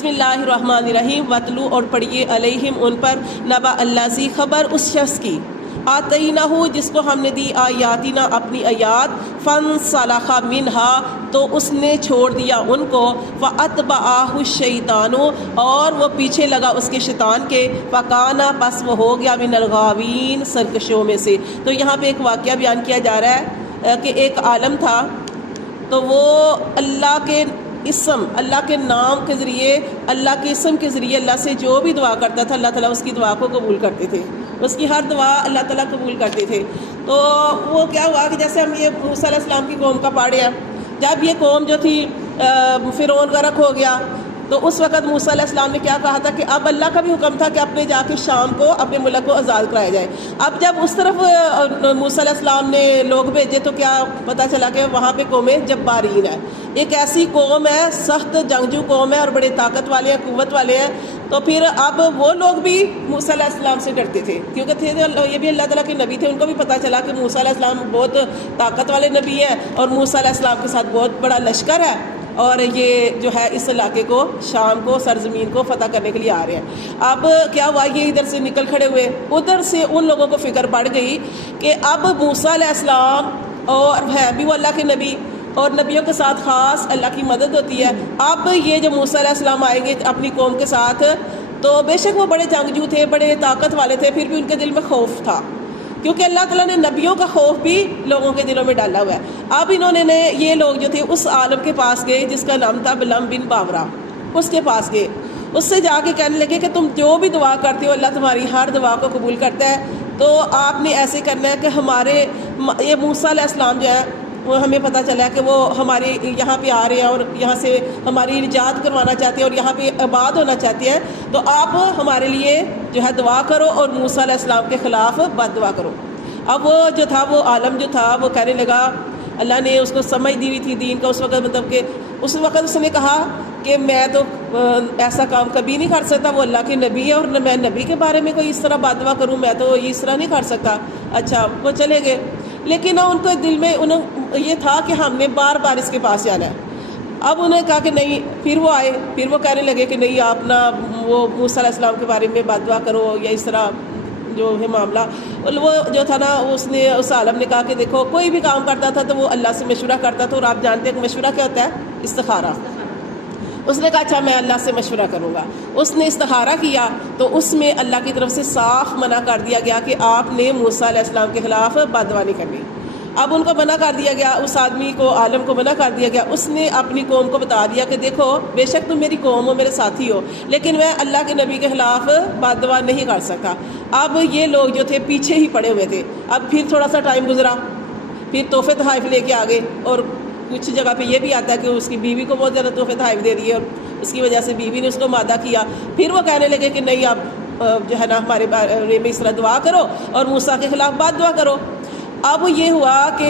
بسم اللہ الرحمن الرحیم وَاتْلُ اور پڑھیے علیہم ان پر نبأ الذی خبر اس شخص کی آتینہ جس کو ہم نے دی آیاتنا اپنی آیات فانسلخ منہا تو اس نے چھوڑ دیا ان کو فاتبعہ الشیطان اور وہ پیچھے لگا اس کے شیطان کے فکان پس وہ ہو گیا من الغاوین سرکشوں میں سے۔ تو یہاں پہ ایک واقعہ بیان کیا جا رہا ہے کہ ایک عالم تھا تو وہ اللہ کے اسم اللہ کے نام کے ذریعے اللہ کے اسم کے ذریعے اللہ سے جو بھی دعا کرتا تھا اللہ تعالیٰ اس کی دعا کو قبول کرتے تھے، اس کی ہر دعا اللہ تعالیٰ قبول کرتے تھے۔ تو وہ کیا ہوا کہ جیسے ہم یہ موسیٰ علیہ السلام کی قوم کا پڑھے ہیں، جب یہ قوم جو تھی فرعون غرق ہو گیا تو اس وقت موسیٰ علیہ السلام نے کیا کہا تھا کہ اب اللہ کا بھی حکم تھا کہ اپنے جا کے شام کو اپنے ملک کو آزاد کرایا جائے۔ اب جب اس طرف موسیٰ علیہ السلام نے لوگ بھیجے تو کیا پتہ چلا کہ وہاں پہ قوم جبارین ہے، ایک ایسی قوم ہے، سخت جنگجو قوم ہے اور بڑے طاقت والے ہیں، قوت والے ہیں۔ تو پھر اب وہ لوگ بھی موسیٰ علیہ السلام سے ڈرتے تھے کیونکہ تھے یہ بھی اللہ تعالیٰ کے نبی تھے، ان کو بھی پتہ چلا کہ موسیٰ علیہ السلام بہت طاقت والے نبی ہیں اور موسیٰ علیہ السلام کے ساتھ بہت بڑا لشکر ہے اور یہ جو ہے اس علاقے کو شام کو سرزمین کو فتح کرنے کے لیے آ رہے ہیں۔ اب کیا ہوا، یہ ادھر سے نکل کھڑے ہوئے، ادھر سے ان لوگوں کو فکر پڑ گئی کہ اب موسیٰ علیہ السلام اور ہے بھی وہ اللہ کے نبی اور نبیوں کے ساتھ خاص اللہ کی مدد ہوتی ہے۔ اب یہ جو موسیٰ علیہ السلام آئیں گے اپنی قوم کے ساتھ تو بے شک وہ بڑے جنگجو تھے، بڑے طاقت والے تھے، پھر بھی ان کے دل میں خوف تھا کیونکہ اللہ تعالیٰ نے نبیوں کا خوف بھی لوگوں کے دلوں میں ڈالا ہوا ہے۔ اب انہوں نے یہ لوگ جو تھے اس عالم کے پاس گئے جس کا نام تھا بلعم بن باورا، اس کے پاس گئے، اس سے جا کے کہنے لگے کہ تم جو بھی دعا کرتے ہو اللہ تمہاری ہر دعا کو قبول کرتا ہے، تو آپ نے ایسے کرنا ہے کہ ہمارے یہ موسیٰ علیہ السلام جو ہے وہ ہمیں پتہ چلا ہے کہ وہ ہمارے یہاں پہ آ رہے ہیں اور یہاں سے ہماری نجات کروانا چاہتے ہیں اور یہاں پہ آباد ہونا چاہتے ہیں، تو آپ ہمارے لیے جو ہے دعا کرو اور موسیٰ علیہ السلام کے خلاف بد دعا کرو۔ اب وہ جو تھا وہ عالم جو تھا وہ کہنے لگا، اللہ نے اس کو سمجھ دی ہوئی تھی دین کا اس وقت، مطلب کہ اس وقت اس نے کہا کہ میں تو ایسا کام کبھی نہیں کر سکتا، وہ اللہ کے نبی ہے اور میں نبی کے بارے میں کوئی اس طرح بد دعا کروں، میں تو اس طرح نہیں کر سکتا۔ اچھا وہ چلے گئے، لیکن ان کو دل میں یہ تھا کہ ہم نے بار بار اس کے پاس جانا ہے۔ اب انہیں کہا کہ نہیں، پھر وہ آئے، پھر وہ کہنے لگے کہ نہیں آپ نہ وہ موسیٰ علیہ السلام کے بارے میں بد دعا کرو یا اس طرح جو ہے معاملہ۔ وہ جو تھا نا اس عالم نے کہا کہ دیکھو کوئی بھی کام کرتا تھا تو وہ اللہ سے مشورہ کرتا تھا، اور آپ جانتے ہیں کہ مشورہ کیا ہوتا ہے؟ استخارہ۔ اس نے کہا اچھا میں اللہ سے مشورہ کروں گا، اس نے استخارہ کیا تو اس میں اللہ کی طرف سے صاف منع کر دیا گیا کہ آپ نے موسیٰ علیہ السلام کے خلاف بد دعا نہیں کرنی۔ اب ان کو منع کر دیا گیا، اس آدمی کو عالم کو منع کر دیا گیا، اس نے اپنی قوم کو بتا دیا کہ دیکھو بے شک تم میری قوم ہو، میرے ساتھی ہو، لیکن میں اللہ کے نبی کے خلاف بد دعا نہیں کر سکتا۔ اب یہ لوگ جو تھے پیچھے ہی پڑے ہوئے تھے۔ اب پھر تھوڑا سا ٹائم گزرا، پھر تحفے تحائف لے کے آگے، اور کچھ جگہ پہ یہ بھی آتا ہے کہ اس کی بیوی کو بہت زیادہ تحفے تحائف دے دیے اور اس کی وجہ سے بیوی نے اس کو مادہ کیا۔ پھر وہ کہنے لگے کہ نہیں اب جو ہے نا ہمارے بارے میں اس طرح دعا کرو اور موسیٰ کے خلاف بد دعا کرو۔ اب یہ ہوا کہ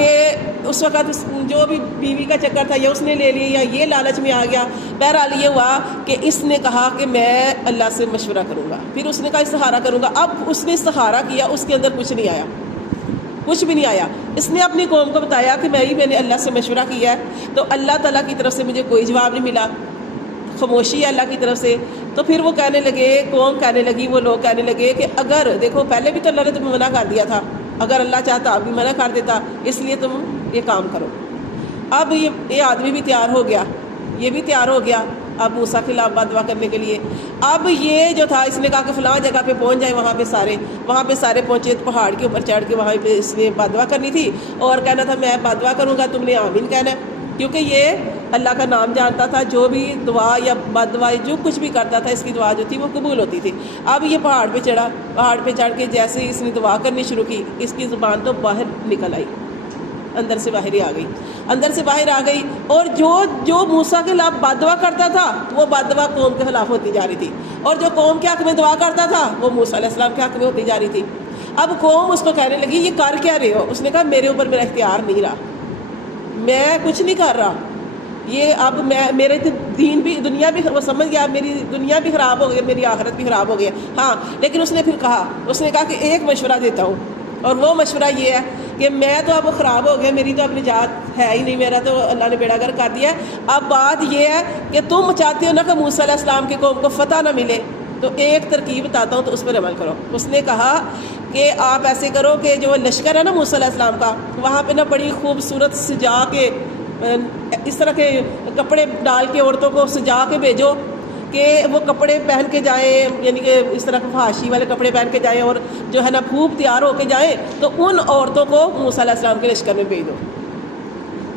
اس وقت جو بھی بیوی کا چکر تھا یا اس نے لے لیا یا یہ لالچ میں آ گیا، بہرحال یہ ہوا کہ اس نے کہا کہ میں اللہ سے مشورہ کروں گا، پھر اس نے کہا استخارہ کروں گا۔ اب اس نے استخارہ کیا، اس کے اندر کچھ نہیں آیا، کچھ بھی نہیں آیا۔ اس نے اپنی قوم کو بتایا کہ میں نے اللہ سے مشورہ کیا ہے تو اللہ تعالیٰ کی طرف سے مجھے کوئی جواب نہیں ملا، خاموشی ہے اللہ کی طرف سے۔ تو پھر وہ کہنے لگے، قوم کہنے لگی، وہ لوگ کہنے لگے کہ اگر دیکھو پہلے بھی تو اللہ نے تمہیں منع کر دیا تھا، اگر اللہ چاہتا اب بھی منع کر دیتا، اس لیے تم یہ کام کرو۔ اب یہ آدمی بھی تیار ہو گیا، یہ بھی تیار ہو گیا اب موسیٰ کے خلاف بد دعا کرنے کے لیے۔ اب یہ جو تھا اس نے کہا کہ فلاں جگہ پہ پہنچ جائے، وہاں پہ سارے پہنچے، پہاڑ کے اوپر چڑھ کے وہاں پہ اس نے بد دعا کرنی تھی اور کہنا تھا میں بد دعا کروں گا، تم نے آمین کہنا ہے، کیونکہ یہ اللہ کا نام جانتا تھا، جو بھی دعا یا بد دعا جو کچھ بھی کرتا تھا اس کی دعا جو تھی وہ قبول ہوتی تھی۔ اب یہ پہاڑ پہ چڑھا، پہاڑ پہ چڑھ کے جیسے اس نے دعا کرنی شروع کی، اس کی زبان تو باہر نکل آئی، اندر سے باہر ہی آ گئی، اندر سے باہر آ گئی، اور جو موسیٰ کے خلاف بد دعا کرتا تھا وہ بد دعا قوم کے خلاف ہوتی جا رہی تھی، اور جو قوم کے حق میں دعا کرتا تھا وہ موسیٰ علیہ السلام کے حق میں ہوتی جا رہی تھی۔ اب قوم اس کو کہنے لگی یہ کر کیا رہے ہو؟ اس نے کہا میرے اوپر میرا اختیار نہیں رہا، میں کچھ نہیں کر رہا، یہ اب میرے دین بھی دنیا بھی وہ سمجھ گیا، میری دنیا بھی خراب ہو گئی، میری آخرت بھی خراب ہو گیا۔ ہاں لیکن اس نے پھر کہا، اس نے کہا کہ ایک مشورہ دیتا ہوں، اور وہ مشورہ یہ ہے کہ میں تو اب خراب ہو گیا, میری تو اب نجات ہے ہی نہیں, میرا تو اللہ نے بیڑا گر کر دیا ہے. اب بات یہ ہے کہ تم چاہتے ہو نا کہ موسیٰ علیہ السلام کی قوم کو فتح نہ ملے, تو ایک ترکیب بتاتا ہوں تو اس پر عمل کرو. اس نے کہا کہ آپ ایسے کرو کہ جو لشکر ہے نا موسیٰ علیہ السلام کا, وہاں پہ نا بڑی خوبصورت سجا کے اس طرح کے کپڑے ڈال کے عورتوں کو سجا کے بھیجو کہ وہ کپڑے پہن کے جائیں, یعنی کہ اس طرح فحاشی والے کپڑے پہن کے جائیں اور جو ہے نا خوب تیار ہو کے جائیں, تو ان عورتوں کو موسیٰ علیہ السلام کے لشکر میں بھیج دو.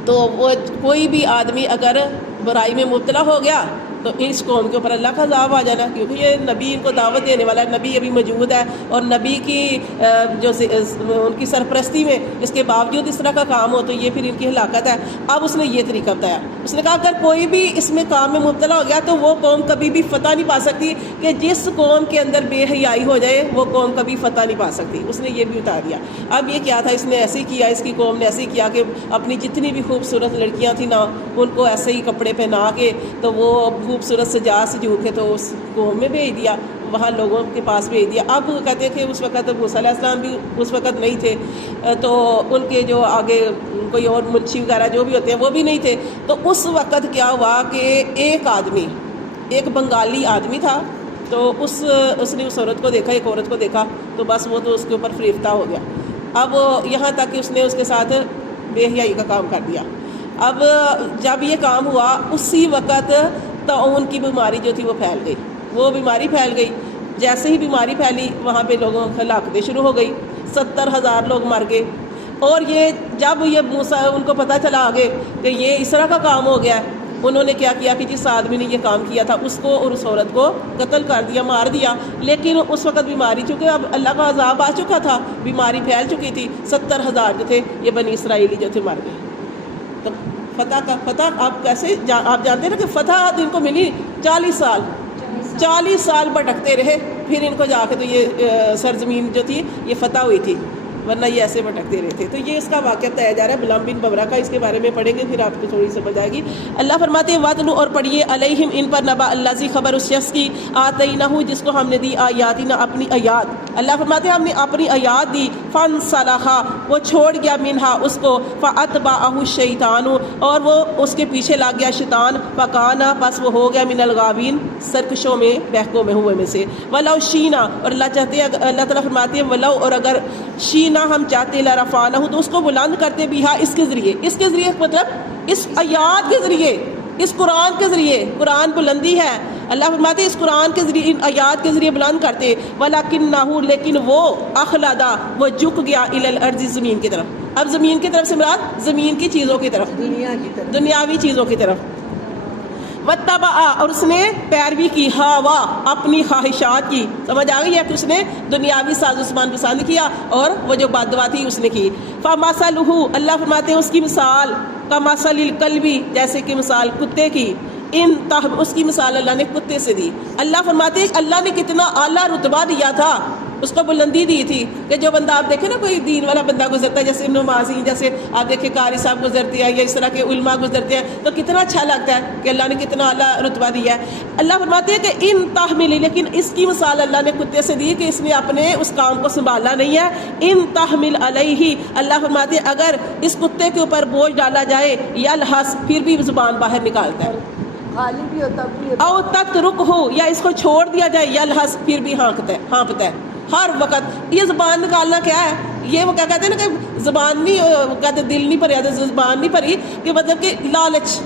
تو وہ کوئی بھی آدمی اگر برائی میں مبتلا ہو گیا تو اس قوم کے اوپر اللہ کا عذاب آ جانا, کیونکہ یہ نبی ان کو دعوت دینے والا ہے, نبی ابھی موجود ہے, اور نبی کی جو ان کی سرپرستی میں اس کے باوجود اس طرح کا کام ہو تو یہ پھر ان کی ہلاکت ہے. اب اس نے یہ طریقہ بتایا, اس نے کہا اگر کوئی بھی اس میں کام میں مبتلا ہو گیا تو وہ قوم کبھی بھی فتح نہیں پا سکتی, کہ جس قوم کے اندر بے حیائی ہو جائے وہ قوم کبھی فتح نہیں پا سکتی. اس نے یہ بھی بتا دیا. اب یہ کیا تھا, اس نے ایسے کیا, اس کی قوم نے ایسے کیا کہ اپنی جتنی بھی خوبصورت لڑکیاں تھیں نا ان کو ایسے ہی کپڑے پہنا کے تو وہ خوبصورت سجا سجو کے تو اس قوم میں بھیج دیا, وہاں لوگوں کے پاس بھیج دیا. اب کہتے ہیں کہ اس وقت موسیٰ علیہ السلام بھی اس وقت نہیں تھے, تو ان کے جو آگے کوئی اور منشی وغیرہ جو بھی ہوتے ہیں وہ بھی نہیں تھے. تو اس وقت کیا ہوا کہ ایک آدمی, ایک بنگالی آدمی تھا, تو اس نے اس عورت کو دیکھا, ایک عورت کو دیکھا, تو بس وہ تو اس کے اوپر فریفتہ ہو گیا. اب یہاں تک کہ اس نے اس کے ساتھ بے حیائی کا کام کر دیا. اب جب یہ کام ہوا اسی وقت طاعون کی بیماری جو تھی وہ پھیل گئی, وہ بیماری پھیل گئی. جیسے ہی بیماری پھیلی وہاں پہ لوگوں کی ہلاکتیں شروع ہو گئی, 70,000 لوگ مر گئے. اور یہ جب یہ موسیٰ ان کو پتہ چلا آگے کہ یہ اس طرح کا کام ہو گیا ہے, انہوں نے کیا کیا کہ جس آدمی نے یہ کام کیا تھا اس کو اور اس عورت کو قتل کر دیا, مار دیا. لیکن اس وقت بیماری, چونکہ اب اللہ کا عذاب آ چکا تھا, بیماری پھیل چکی تھی, 70,000 جو تھے یہ بنی اسرائیلی جو تھے مر گئے. تو فتح آپ کیسے آپ جانتے ہیں نا کہ فتح ان کو ملی 40 سال بھٹکتے رہے, پھر ان کو جا کے تو یہ سرزمین جو تھی یہ فتح ہوئی تھی, ورنہ یہ ایسے بھٹکتے رہے تھے. تو یہ اس کا واقعہ بتایا جا رہا ہے بلام بن بورا کا, اس کے بارے میں پڑھیں گے پھر آپ کو تھوڑی سمجھ آئے گی. اللہ فرماتے ہیں وَاتْلُوا اور پڑھیے علیہم ان پر نبأ الذی خبر اس شخص کی آتیناہ جس کو ہم نے دی آیاتنا اپنی آیات. اللہ فرماتے ہیں ہم نے اپنی آیات دی, فانسلخ وہ چھوڑ گیا منہا اس کو, فاتبعہ الشیطان اور وہ اس کے پیچھے لگ گیا شیطان, فکان پس وہ ہو گیا من الغاوین سرکشوں میں بہکوں میں ہوئے میں سے. ولو شینا اور اللہ چاہتے ہیں, اللہ تعالیٰ فرماتے ہیں ولو اور اگر شینا ہم چاہتے لرفعنہ تو اس کو بلند کرتے بھی ہاں اس کے ذریعے, اس کے ذریعے مطلب اس آیات کے ذریعے, اس قرآن کے ذریعے. قرآن بلندی ہے, اللہ فرماتے ہیں اس قرآن کے ذریعے ان آیات کے ذریعے بلند کرتے. ولیکنہ لیکن وہ اخلدا وہ جھک گیا الی الارض زمین کی طرف. اب زمین کی طرف سے مراد زمین کی چیزوں کی طرف, دنیا کی طرف, دنیاوی چیزوں کی طرف. واتبع اور اس نے پیروی کی ہوا اپنی خواہشات کی. سمجھ آ گئی ہے کہ اس نے دنیاوی ساز و سامان پسند کیا اور وہ جو بددعا تھی اس نے کی. فمثلہ اللہ فرماتے ہیں اس کی مثال کمثل الکلب جیسے کہ مثال کتے کی, اس کی مثال اللہ نے کتے سے دی. اللہ فرماتے ہیں اللہ نے کتنا اعلیٰ رتبہ دیا تھا, اس کو بلندی دی تھی کہ جو بندہ آپ دیکھیں نا کوئی دین والا بندہ گزرتا ہے, جیسے نمازی, جیسے آپ دیکھیں قاری صاحب گزرتے ہیں یا اس طرح کے علماء گزرتے ہیں, تو کتنا اچھا لگتا ہے کہ اللہ نے کتنا اعلیٰ رتبہ دیا ہے. اللہ فرماتے ہیں کہ ان تحملی, لیکن اس کی مثال اللہ نے کتے سے دی کہ اس نے اپنے اس کام کو سنبھالا نہیں ہے. ان تحمل علیہ اللہ فرماتے ہیں اگر اس کتے کے اوپر بوجھ ڈالا جائے یلحس پھر بھی زبان باہر نکالتا ہے, خالی بھی ہوتا بھی, او تترکہ یا اس کو چھوڑ دیا جائے یلحس پھر بھی ہانپتا ہے. ہر وقت یہ زبان نکالنا کیا ہے, یہ وہ کیا کہتے ہیں نا کہ زبان نہیں کہتے, دل نہیں بھریا تو زبان نہیں بھری, کہ مطلب کہ لالچ.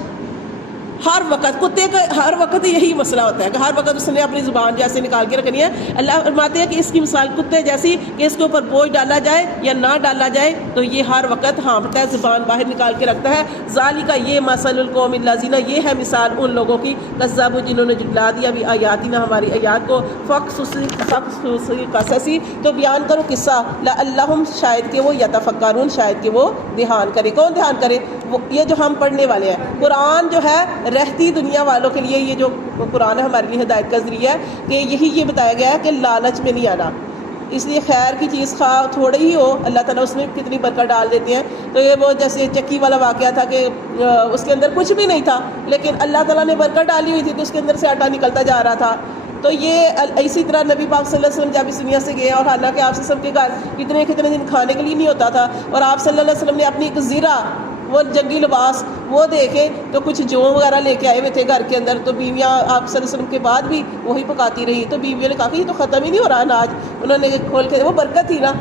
ہر وقت کتے کا ہر وقت یہی مسئلہ ہوتا ہے کہ ہر وقت اس نے اپنی زبان جیسے نکال کے رکھنی ہے. اللہ فرماتے ہیں کہ اس کی مثال کتے جیسی کہ اس کے اوپر بوجھ ڈالا جائے یا نہ ڈالا جائے تو یہ ہر وقت ہانپتا ہے, زبان باہر نکال کے رکھتا ہے. ذالک یہ مثل القوم الذین یہ ہے مثال ان لوگوں کی کذبوا جنہوں نے جھٹلا دیا بھی آیاتنا ہماری آیات کو. فقصص قصصی تو بیان کرو قصہ, لعلہم شاید کہ وہ یتفکرون شاید کہ وہ دھیان کرے. کون دھیان کرے؟ یہ جو ہم پڑھنے والے ہیں. قرآن جو ہے رہتی دنیا والوں کے لیے یہ جو قرآن ہے ہمارے لیے ہدایت کا ذریعہ ہے کہ یہی یہ بتایا گیا ہے کہ لالچ میں نہیں آنا. اس لیے خیر کی چیز خواہ تھوڑی ہی ہو اللہ تعالیٰ اس میں کتنی برکت ڈال دیتے ہیں. تو یہ وہ جیسے چکی والا واقعہ تھا کہ اس کے اندر کچھ بھی نہیں تھا لیکن اللہ تعالیٰ نے برکت ڈالی ہوئی تھی تو اس کے اندر سے آٹا نکلتا جا رہا تھا. تو یہ اسی طرح نبی پاک صلی اللہ علیہ وسلم جب اس دنیا سے گئے اور حالانکہ آپ صلی اللہ علیہ وسلم کے گھر کتنے دن کھانے کے لیے نہیں ہوتا تھا اور آپ صلی اللہ علیہ وسلم نے اپنی ایک زرہ وہ جنگی لباس وہ دے کے تو کچھ جو وغیرہ لے کے آئے ہوئے تھے گھر کے اندر، تو بیویاں آپ صلی اللہ علیہ وسلم کے بعد بھی وہی پکاتی رہی، تو بیویوں نے کہا کہ یہ تو ختم ہی نہیں ہو رہا اناج، انہوں نے کھول کے وہ برکت تھی نا،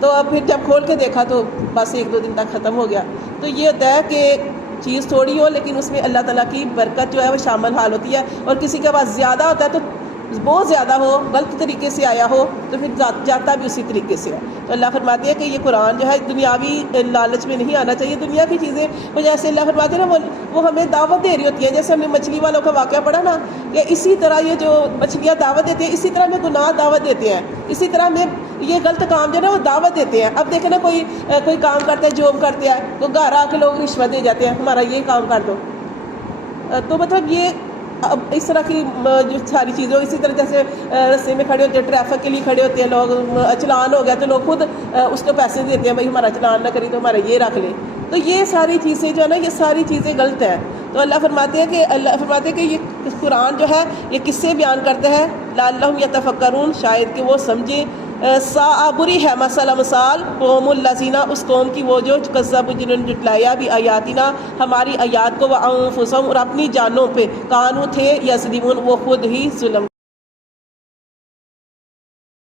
تو اب پھر جب کھول کے دیکھا تو بس 1-2 دن تک ختم ہو گیا۔ تو یہ ہوتا ہے کہ چیز تھوڑی ہو لیکن اس میں اللہ تعالیٰ کی برکت جو ہے وہ شامل حال ہوتی ہے، اور کسی کے پاس زیادہ ہوتا ہے تو بہت زیادہ ہو، غلط طریقے سے آیا ہو تو پھر جاتا بھی اسی طریقے سے ہے۔ تو اللہ فرماتے ہیں کہ یہ قرآن جو ہے دنیاوی لالچ میں نہیں آنا چاہیے، دنیا کی چیزیں وہ جیسے اللہ فرماتے ہیں نا وہ ہمیں دعوت دے رہی ہوتی ہیں، جیسے ہم نے مچھلی والوں کا واقعہ پڑھا نا، کہ اسی طرح یہ جو مچھلیاں دعوت دیتے ہیں اسی طرح ہمیں گناہ دعوت دیتے ہیں، اسی طرح ہمیں یہ غلط کام جو ہے نا وہ دعوت دیتے ہیں۔ اب دیکھیں نا کوئی کام کرتا ہے، جاب کرتے ہیں تو گھر آ کے لوگ رشوت دے جاتے ہیں، ہمارا یہ کام کر دو، تو مطلب یہ اب اس طرح کی جو ساری چیزیں، اسی طرح جیسے رستے میں کھڑے ہوتے ہیں، ٹریفک کے لیے کھڑے ہوتے ہیں لوگ، چلان ہو گیا تو لوگ خود اس کو پیسے دیتے ہیں، بھائی ہمارا چلان نہ کری تو ہمارا یہ رکھ لے، تو یہ ساری چیزیں جو ہے نا یہ ساری چیزیں غلط ہیں۔ تو اللہ فرماتے ہیں کہ یہ قرآن جو ہے یہ کس سے بیان کرتا ہے، لعلہم یتفکرون، شاید کہ وہ سمجھیں۔ بری ہے مثال قوم الذین، اس قوم کی وہ جو کذبوا جنہوں نے جھٹلایا بھی آیاتنا، ہماری آیات کو، وانفسہم، اور اپنی جانوں پہ، کانوا تھے یظلمون، وہ خود ہی ظلم